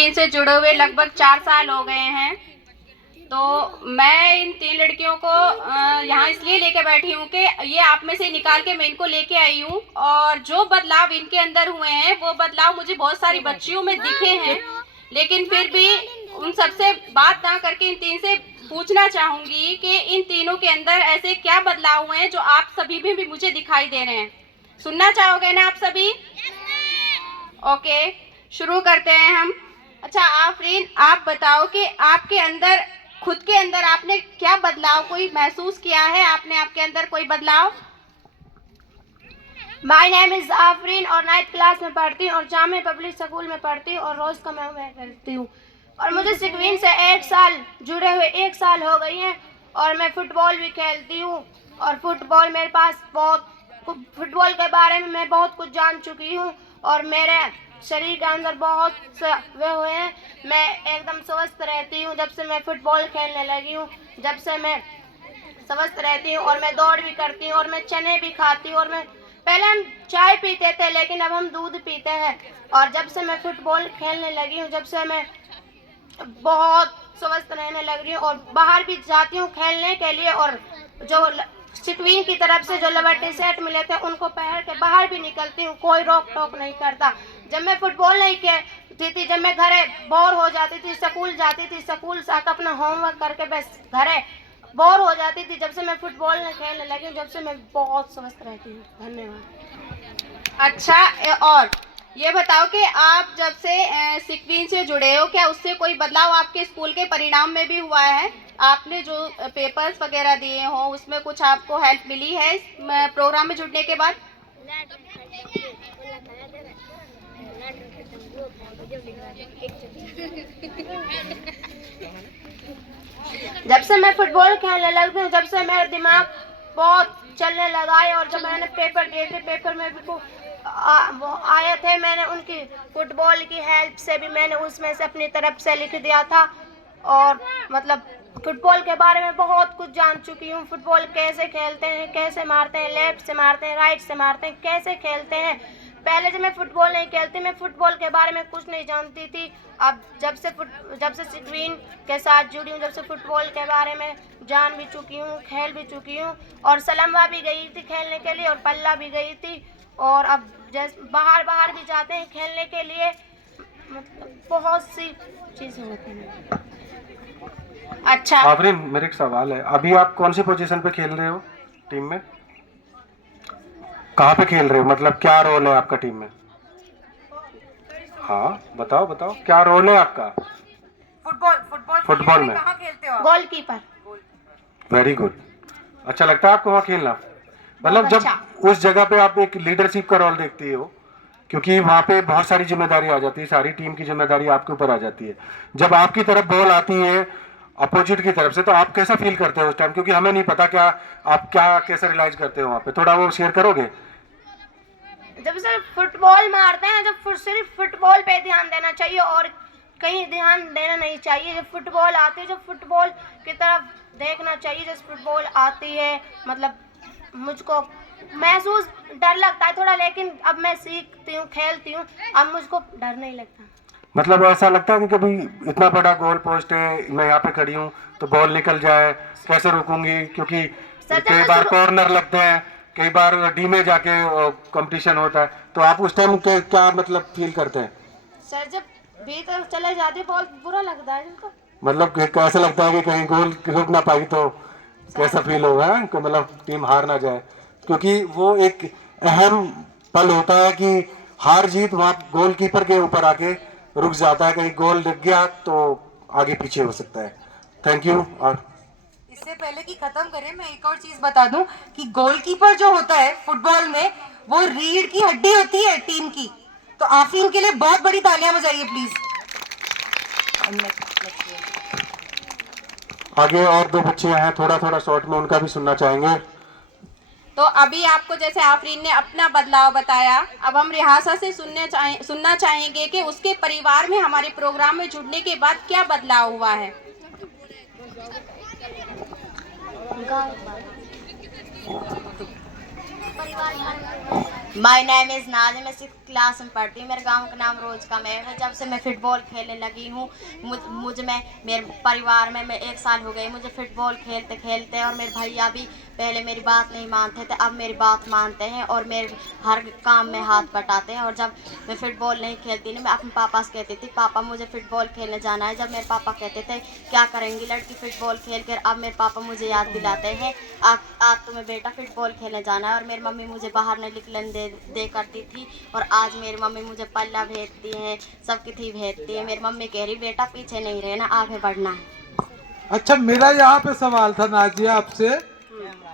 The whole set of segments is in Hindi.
सिक्विन से जुड़े हुए लगभग 4 साल हो गए हैं। तो मैं इन 3 लड़कियों को यहाँ इसलिए लेके बैठी हूँ कि ये आप में से निकाल के मैं इनको लेके आई हूँ, और जो बदलाव इनके अंदर हुए हैं वो बदलाव मुझे बहुत सारी बच्चियों में दिखे हैं, लेकिन फिर भी उन सबसे बात ना करके इन 3 से पूछना चाहूँगी कि इन तीनों के अंदर ऐसे क्या बदलाव हुए हैं जो आप सभी में भी मुझे दिखाई दे रहे हैं। सुनना चाहोगे ना आप सभी? ओके, शुरू करते हैं हम। अच्छा आफरीन, आप बताओ कि आपके अंदर, खुद के अंदर आपने क्या बदलाव कोई महसूस किया है? आपने आपके अंदर कोई बदलाव? माय नेम इज़ आफरीन और 9th क्लास में पढ़ती हूँ और जामे पब्लिक स्कूल में पढ़ती हूँ और रोज़ का मैं करती हूँ। और मुझे सिक्विन से 1 साल जुड़े हुए 1 साल हो गई हैं और मैं फ़ुटबॉल भी खेलती हूँ। और फुटबॉल मेरे पास फुटबॉल के बारे में मैं बहुत कुछ जान चुकी हूँ और मेरे शरीर के अंदर बहुत से वे हुए हैं। मैं एकदम स्वस्थ रहती हूँ जब से मैं फुटबॉल खेलने लगी हूँ। जब से मैं स्वस्थ रहती हूँ और मैं दौड़ भी करती हूँ और मैं चने भी खाती हूँ। और मैं पहले हम चाय पीते थे लेकिन अब हम दूध पीते हैं। और जब से मैं फुटबॉल खेलने लगी हूँ, जब से मैं बहुत स्वस्थ रहने लग रही हूँ और बाहर भी जाती हूँ खेलने के लिए। और जो सिक्विन की तरफ से जो लिबर्टी सेट मिले थे उनको पहन के बाहर भी निकलती हूँ, कोई रोक टोक नहीं करता। जब मैं फुटबॉल नहीं खेलती थी, जब मैं घरे बोर हो जाती थी, स्कूल जाती थी, स्कूल से आकर अपना होमवर्क करके बस घरे बोर हो जाती थी, जब से मैं फुटबॉल नहीं खेलने लगी हूँ, जब से मैं बहुत स्वस्थ रहती हूँ। धन्यवाद। अच्छा, और ये बताओ कि आप जब से सिक्विन से जुड़े हो, क्या उससे कोई बदलाव आपके स्कूल के परिणाम में भी हुआ है? आपने जो पेपर्स वगैरह दिए हो उसमें कुछ आपको हेल्प मिली है इस प्रोग्राम में जुड़ने के बाद? जब से मैं फुटबॉल खेलने लगी हूँ, जब से मेरा दिमाग बहुत चलने लगा है और जब मैंने पेपर दिए थे, पेपर में भी वो आए थे, मैंने उनकी फुटबॉल की हेल्प से भी मैंने उसमें से अपनी तरफ से लिख दिया था। और मतलब फुटबॉल के बारे में बहुत कुछ जान चुकी हूँ। फुटबॉल कैसे खेलते हैं, कैसे मारते हैं, लेफ्ट से मारते हैं, राइट से मारते हैं, कैसे खेलते हैं। पहले जब मैं फुटबॉल नहीं खेलती, मैं फुटबॉल के बारे में कुछ नहीं जानती थी। अब जब से सिक्विन के साथ जुड़ी हूँ, जब से फुटबॉल के बारे में जान भी चुकी हूँ, खेल भी चुकी हूँ। और सलम्बा भी गई थी खेलने के लिए और पल्ला भी गई थी। और अब जैसे बाहर भी जाते हैं खेलने के लिए, मतलब बहुत सी चीज़ें होती हैं। अच्छा आफरीन, मेरे एक सवाल है, अभी आप कौन सी पोजीशन पे खेल रहे हो टीम में? कहाँ पे खेल रहे हो, मतलब क्या रोल है आपका टीम में? हाँ बताओ बताओ, क्या रोल है आपका फुटबॉल में? कहाँ खेलते हो? गोलकीपर। Very good. अच्छा लगता है आपको वहाँ खेलना? मतलब जब अच्छा। उस जगह पे आप एक लीडरशिप का रोल देखती हो, क्योंकि वहाँ पे बहुत सारी जिम्मेदारी आ जाती है, सारी टीम की जिम्मेदारी आपके ऊपर आ जाती है। जब आपकी तरफ बॉल आती है अपोजिट की तरफ से, तो आप कैसा फील करते हो उस टाइम? क्योंकि हमें नहीं पता क्या आप क्या कैसे रियलाइज करते हो वहाँ पे, थोड़ा वो शेयर करोगे? जब से फुटबॉल मारते हैं, जब सिर्फ फुटबॉल पे ध्यान देना चाहिए और कहीं ध्यान देना नहीं चाहिए। जब फुटबॉल आती है, जब फुटबॉल की तरफ देखना चाहिए। जब फुटबॉल आती है, मतलब मुझको महसूस डर लगता है थोड़ा, लेकिन अब मैं सीखती हूँ, खेलती हूँ, अब मुझको डर नहीं लगता। मतलब ऐसा लगता है कि कभी इतना बड़ा गोल पोस्ट है, मैं यहाँ पे खड़ी हूँ तो बॉल निकल जाए, कैसे रोकूंगी? क्योंकि कई बार कॉर्नर लगते हैं, कई बार डी में जाके कंपटीशन होता है, तो आप उस टाइम क्या मतलब फील करते हैं? सर, जब भीतर चले जाती बहुत बुरा लगता है जिनको। मतलब कैसा लगता है कि कहीं गोल रुक ना पाई तो कैसा फील होगा, कि मतलब टीम हार ना जाए? क्योंकि वो एक अहम पल होता है कि हार जीत वहाँ गोलकीपर के ऊपर आके रुक जाता है, कहीं गोल लग गया तो आगे पीछे हो सकता है। Thank you. और इससे पहले कि खत्म करें, मैं एक और चीज बता दूं कि गोलकीपर जो होता है फुटबॉल में, वो रीढ़ की हड्डी होती है टीम की। तो आफरीन के लिए बहुत बड़ी तालियां बजाइए प्लीज। आगे और 2 बच्चे हैं, थोड़ा थोड़ा शॉर्ट में उनका भी सुनना चाहेंगे। तो अभी आपको जैसे आफरीन ने अपना बदलाव बताया, अब हम रिहासा से सुनना चाहेंगे कि उसके परिवार में हमारे प्रोग्राम में जुड़ने के बाद क्या बदलाव हुआ है। माय नेम इज़ नाज, मैं 6th क्लास में पढ़ती हूँ। मेरे गांव का नाम रोज का मैव है। जब से मैं फुटबॉल खेलने लगी हूँ, मुझ में मेरे परिवार में मैं 1 साल हो गई मुझे फुटबॉल खेलते खेलते, और मेरे भैया भी पहले मेरी बात नहीं मानते थे, अब मेरी बात मानते हैं और मेरे हर काम में हाथ बटाते हैं। और जब मैं फुटबॉल नहीं खेलती ना, मैं अपने पापा से कहती थी पापा मुझे फुटबॉल खेलने जाना है। जब मेरे पापा कहते थे क्या करेंगी लड़की फुटबॉल खेल कर, अब मेरे पापा मुझे याद दिलाते हैं आज तुम्हें बेटा फुटबॉल खेलने जाना है। और मेरी मम्मी मुझे बाहर नहीं निकलने दे करती थी, और आज मेरी मम्मी मुझे पल्ला भेजती हैं, सब किसी भेजती है। मेरी मम्मी कह रही बेटा पीछे नहीं रहना, आगे बढ़ना है। अच्छा, मेरा यहाँ पे सवाल था नाजिया आपसे,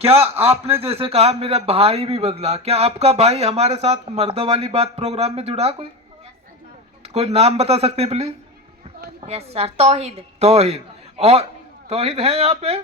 क्या आपने जैसे कहा मेरा भाई भी बदला, क्या आपका भाई हमारे साथ मर्दों वाली बात प्रोग्राम में जुड़ा? कोई नाम बता सकते हैं प्लीज? यस सर, तौहीद। तौहीद, और तौहीद है यहाँ पे?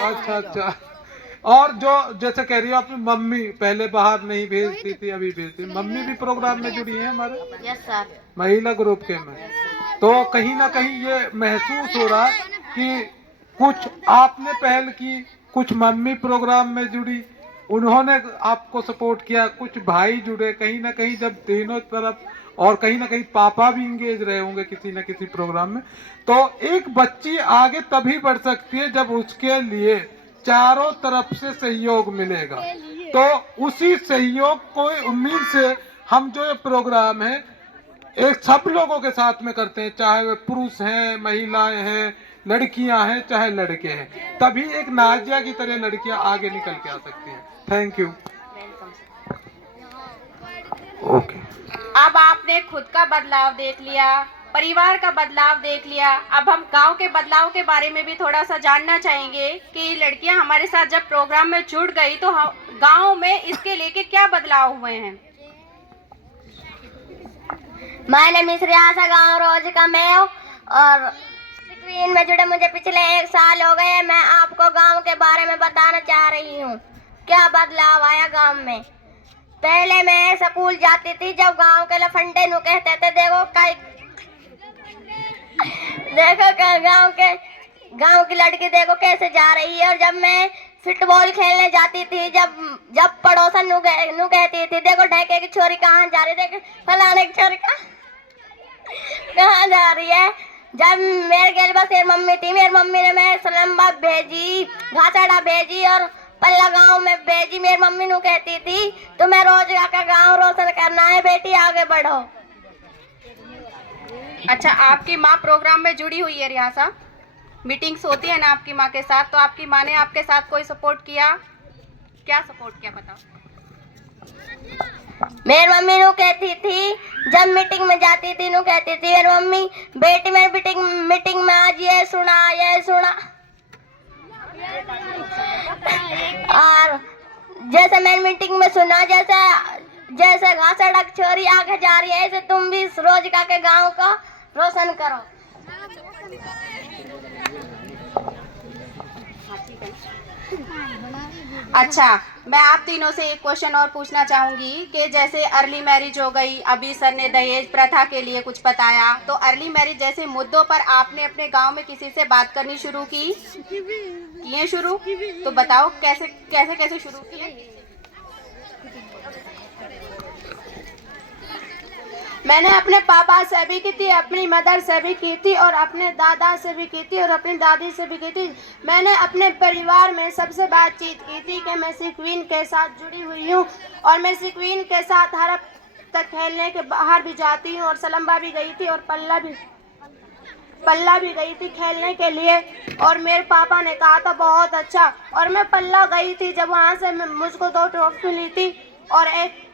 अच्छा अच्छा। और जो जैसे कह रही हो आपने मम्मी पहले बाहर नहीं भेजती थी, अभी भेजती, मम्मी भी प्रोग्राम में जुड़ी है हमारे? Yes sir. महिला ग्रुप के में, तो कहीं ना कहीं ये महसूस हो रहा कि कुछ आपने पहल की, कुछ मम्मी प्रोग्राम में जुड़ी, उन्होंने आपको सपोर्ट किया, कुछ भाई जुड़े, कहीं ना कहीं जब तीनों तरफ, और कहीं ना कहीं पापा भी इंगेज रहे होंगे किसी न किसी प्रोग्राम में, तो एक बच्ची आगे तभी बढ़ सकती है जब उसके लिए चारों तरफ से सहयोग मिलेगा। तो उसी सहयोग को उम्मीद से हम जो ये प्रोग्राम है एक सब लोगों के साथ में करते हैं, चाहे वे पुरुष हैं, महिलाएं हैं, लड़कियां हैं, चाहे लड़के हैं, तभी एक नाजिया की तरह लड़कियां आगे निकल के आ सकती हैं। Thank you. ओके। अब आपने खुद का बदलाव देख लिया, परिवार का बदलाव देख लिया, अब हम गांव के बदलाव के बारे में भी थोड़ा सा जानना चाहेंगे कि लड़कियां हमारे साथ जब प्रोग्राम में जुड़ गई तो गांव में इसके लेके क्या बदलाव हुए हैं। मैंने मिसरियासा गांव रोज का मैव, और स्क्रीन में जुड़े मुझे पिछले 1 साल हो गए। मैं आपको गांव के बारे में बताना चाह रही हूँ क्या बदलाव आया गांव में। पहले मैं स्कूल जाती थी, जब गांव के लफंडे नु कहते थे गांव की लड़की देखो कैसे जा रही है। और जब मैं फुटबॉल खेलने जाती थी, जब पड़ोसन नु कहती थी देखो ढेके की छोरी कहाँ जा रही है, देख फलाने की छोरी कहाँ जा रही है। जब मेरे घर बस मेरी मम्मी थी, मेरी मम्मी ने मैं सलम्बा भेजी, घासाड़ा भेजी और पल्ला गांव में भेजी। मेरी मम्मी नु कहती थी तुम्हें रोजगार का गांव रोशन करना है बेटी, आगे बढ़ो। अच्छा, आपकी माँ प्रोग्राम में जुड़ी हुई है रियासा, मीटिंग्स होती है ना आपकी माँ के साथ, तो आपकी माँ ने आपके साथ कोई सपोर्ट किया? क्या सपोर्ट किया बताओ। मेरी मम्मी नु कहती थी, जब मीटिंग में जाती थी नु कहती थी मेरी मम्मी बेटी मैं मीटिंग में आज ये सुना। और जैसे मैं मीटिंग में सुना, जैसे घासाड़ा की छोरी आगे जा रही है, ऐसे तुम भी रोजगार के गांव को रोशन करो। अच्छा, मैं आप तीनों से एक क्वेश्चन और पूछना चाहूंगी कि जैसे अर्ली मैरिज हो गई, अभी सर ने दहेज प्रथा के लिए कुछ बताया, तो अर्ली मैरिज जैसे मुद्दों पर आपने अपने गांव में किसी से बात करनी शुरू किए शुरू, तो बताओ कैसे शुरू किए। मैंने अपने पापा से भी की थी, अपनी मदर से भी की थी, और अपने दादा से भी की थी, और अपनी दादी से भी की थी। मैंने अपने परिवार में सबसे बातचीत की थी कि मैं सिक्वीन के साथ जुड़ी हुई हूँ, और मैं सिक्वीन के साथ हर हफ्ते खेलने के बाहर भी जाती हूँ, और सलम्बा भी गई थी, और पल्ला भी गई थी खेलने के लिए। और मेरे पापा ने कहा था बहुत अच्छा, और मैं पल्ला गई थी, जब वहाँ से मुझको 2 ट्रॉफी मिली थी और एक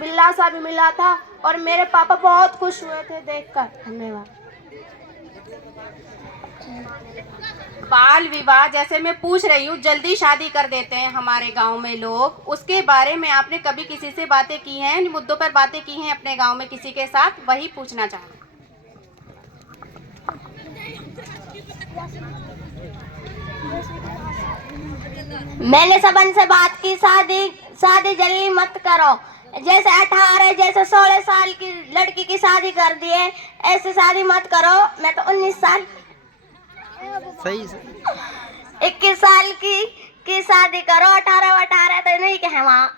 बिल्ला सा भी मिला था, और मेरे पापा बहुत खुश हुए थे देखकर। धन्यवाद। बाल विवाह जैसे मैं पूछ रही हूँ, जल्दी शादी कर देते हैं हमारे गांव में लोग, उसके बारे में आपने कभी किसी से बातें की हैं, मुद्दों पर बातें की हैं अपने गांव में किसी के साथ, वही पूछना चाहूँ। मैंने सबन से बात की, शादी जल्दी मत करो, जैसे 18 जैसे 16 साल की लड़की की शादी कर दी है, ऐसे शादी मत करो। मैं तो 19 साल। सही 21 साल की शादी करो, 18 तो नहीं कहे वहाँ।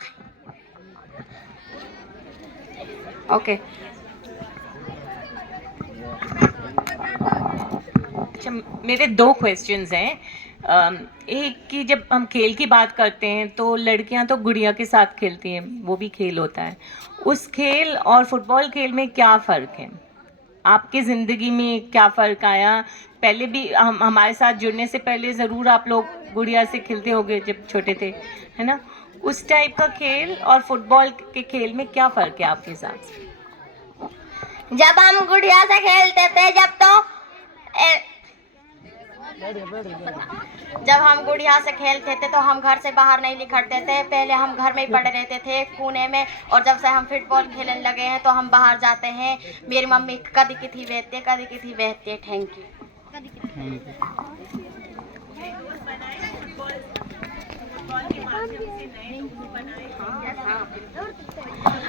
ओके। अच्छा, मेरे 2 क्वेश्चंस हैं। एक कि जब हम खेल की बात करते हैं तो लड़कियां तो गुड़िया के साथ खेलती हैं, वो भी खेल होता है। उस खेल और फुटबॉल खेल में क्या फ़र्क है? आपकी ज़िंदगी में क्या फ़र्क आया? पहले भी हमारे साथ जुड़ने से पहले ज़रूर आप लोग गुड़िया से खेलते होंगे जब छोटे थे, है ना? उस टाइप का खेल और फुटबॉल के खेल में क्या फ़र्क है आपके हिसाब से? जब हम गुड़िया से खेलते थे, जब हम गुड़िया से खेलते थे तो हम घर से बाहर नहीं निकलते थे, पहले हम घर में ही पड़े रहते थे कोने में, और जब से हम फुटबॉल खेलने लगे हैं तो हम बाहर जाते हैं। मेरी मम्मी कदी की थी बहती। Thank you.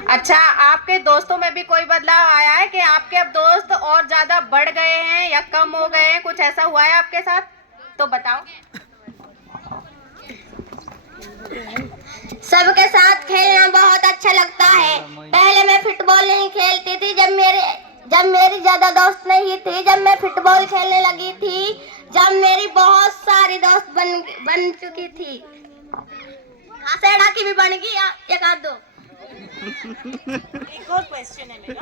अच्छा, आपके दोस्तों में भी कोई बदलाव आया है कि आपके अब दोस्त और ज्यादा बढ़ गए हैं या कम हो गए हैं? कुछ ऐसा हुआ है आपके साथ तो बताओ। सबके साथ खेलना बहुत अच्छा लगता है। पहले मैं फुटबॉल नहीं खेलती थी, जब मेरी ज्यादा दोस्त नहीं थी, जब मैं फुटबॉल खेलने लगी थी, जब मेरी बहुत सारी दोस्त बन चुकी थी। सेड़ा की भी बन गई, एक आध दो। एक और क्वेश्चन है मेरा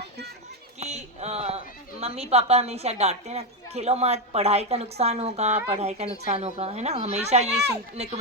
कि मम्मी पापा हमेशा डांटते हैं ना, खेलो मत, पढ़ाई का नुकसान होगा, है ना? हमेशा ये सुनने को मिलता है।